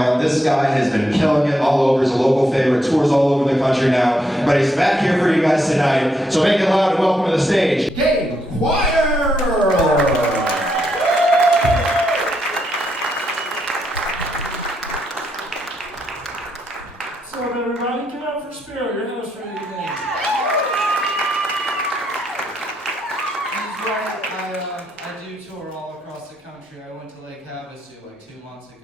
now, and this guy has been killing it all over. He's a local favorite, tours all over the country now, but he's back here for you guys tonight. So make it loud and welcome to the stage, Gabe Quire! What's up, everybody? Get up for Spirit. Your host ready to go. He's right. I do tour all across the country. I went to Lake Havasu like 2 months ago.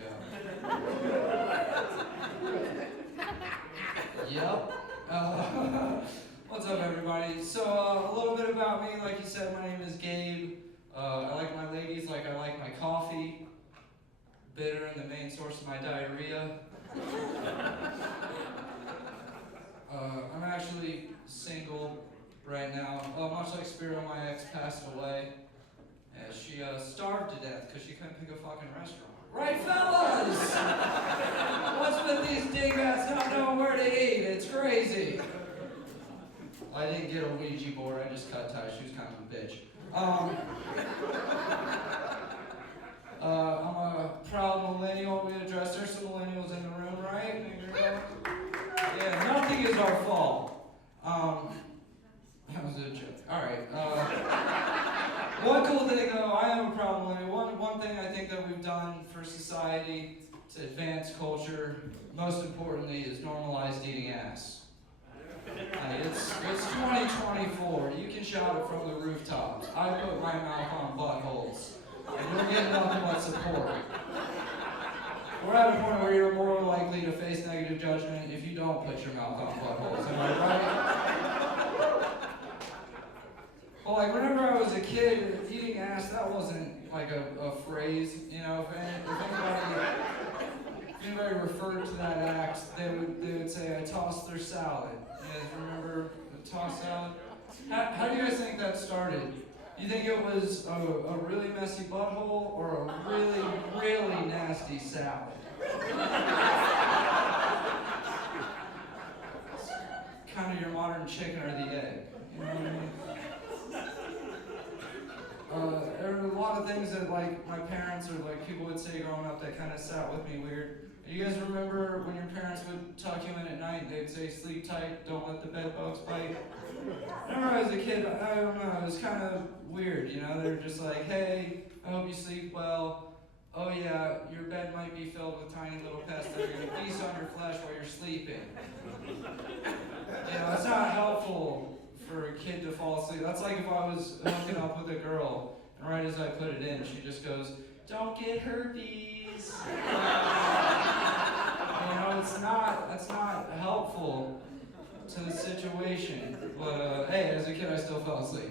Yep. What's up, everybody? So a little bit about me. Like you said, my name is Gabe. I like my ladies like I like my coffee. Bitter and the main source of my diarrhea. I'm actually single right now. Much like Spiro, my ex passed away. And she starved to death because she couldn't pick a fucking restaurant. Right, fellas? What's with these dingbats not knowing where to eat? It's crazy. I didn't get a Ouija board, I just cut ties. She was kind of a bitch. I'm a proud millennial. We address there's some millennials in the room, right? Yeah, nothing is our fault. That was a joke. All right. One cool thing, though, I am a proud millennial. One thing I think that we've done for society to advance culture, most importantly, is normalized eating ass. It's 2024. You can shout it from the rooftops. I put my mouth on buttholes. And you'll get nothing but support. We're at a point where you're more likely to face negative judgment if you don't put your mouth on buttholes. Am I right? Well, like, whenever I was a kid, eating ass, that wasn't like a phrase. You know, if anybody referred to that act, they would say, I tossed their salad. You guys remember the toss salad? How do you guys think that started? You think it was a really messy butthole or a really, really nasty salad? Kind of your modern chicken or the egg. You know what I mean? There are a lot of things that like my parents or like people would say growing up that kind of sat with me weird. You guys remember when your parents would tuck you in at night and they'd say, sleep tight, don't let the bed bugs bite? I remember as a kid, I don't know, it was kind of weird, you know? They were just like, hey, I hope you sleep well. Oh yeah, your bed might be filled with tiny little pests that are going to feast on your flesh while you're sleeping. You know, it's not helpful for a kid to fall asleep. That's like if I was hooking up with a girl, and right as I put it in, she just goes, don't get herpes. You know, that's not helpful to the situation. But hey, as a kid, I still fell asleep.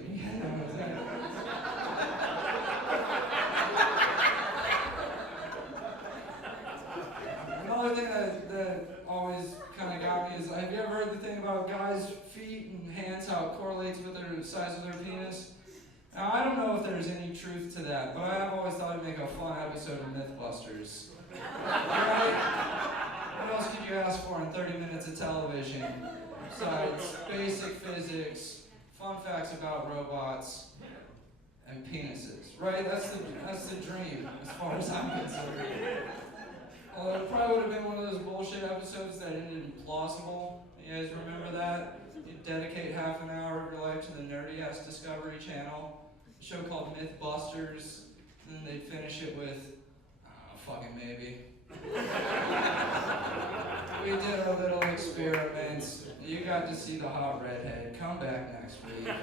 Another thing that always kind of got me is, have you ever heard the thing about guys' feet and hands, how it correlates with the size of their penis? Now, I don't know if there's any truth to that, but I've always thought it'd make a fun episode of Mythbusters. Right? What else could you ask for in 30 minutes of television besides basic physics, fun facts about robots, and penises? Right? That's the dream, as far as I'm concerned. It probably would have been one of those bullshit episodes that ended plausible. You guys remember that? You'd dedicate half an hour of your life to the nerdy-ass Discovery Channel, a show called Mythbusters, and then they'd finish it with, fucking maybe. We did our little experiments. You got to see the hot redhead. Come back next week. We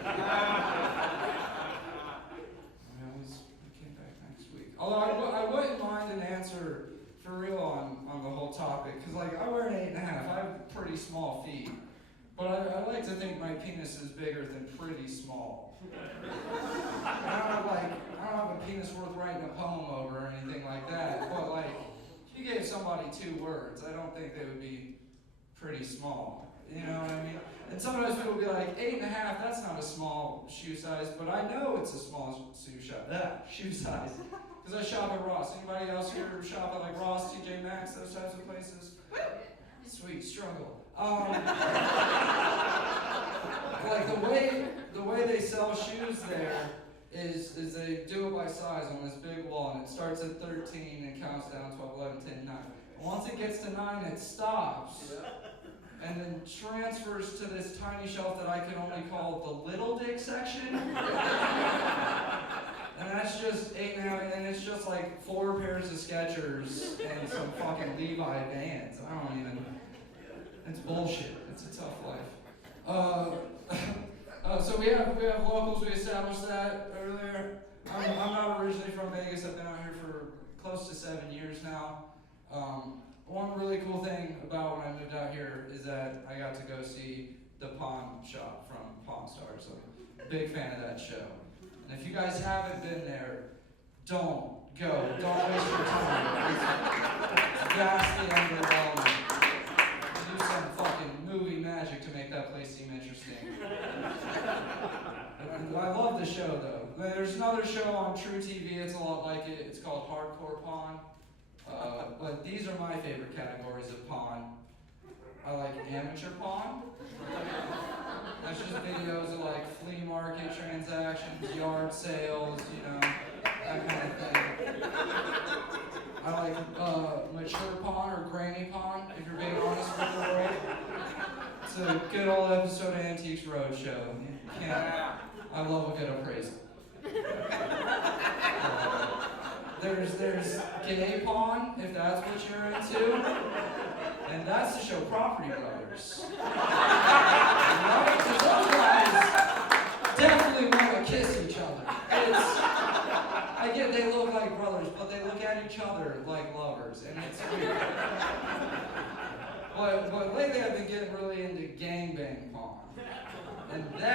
came back next week. Although I wouldn't mind an answer for real on the whole topic, because like I wear an 8.5. I have pretty small feet, but I like to think my penis is bigger than pretty small. I don't have a penis worth writing a poem over or anything like that, but like if you gave somebody 2 words, I don't think they would be pretty small. You know what I mean? And sometimes people will be like, 8.5, that's not a small shoe size, but I know it's a small shoe size. Because I shop at Ross. Anybody else here shop at like Ross, TJ Maxx, those types of places? Sweet struggle. Like the way they sell shoes there is they do it by size on this big wall, and it starts at 13 and counts down 12, 11, 10, 9. Once it gets to 9, it stops. And then transfers to this tiny shelf that I can only call the little dick section. And that's just 8.5, and it's just like 4 pairs of Skechers and some fucking Levi Vans. I don't even, it's bullshit. It's a tough life. So we have locals, we established that earlier. I'm not originally from Vegas, I've been out here for close to 7 years now. One really cool thing about when I moved out here is that I got to go see the Pawn Shop from Pawn Stars. I'm a big fan of that show. And if you guys haven't been there, don't go. Don't waste your time. It's vastly underwhelming. Do some fucking movie magic to make that place seem interesting. I love the show though. There's another show on True TV, it's a lot like it. It's called Hardcore Pawn. But these are my favorite categories of pawn. I like amateur pawn. That's just videos of like flea market transactions, yard sales, you know, that kind of thing. I like mature pawn or granny pawn, if you're being honest with the world. It's a good old episode of Antiques Roadshow. I love a good appraisal. There's gay pawn, if that's what you're into. And that's the show Property Brothers. Right? 'Cause those guys definitely want to kiss each other. I get they look like brothers, but they look at each other like lovers, and it's weird. But lately I've been getting really into gangbang pawn. And that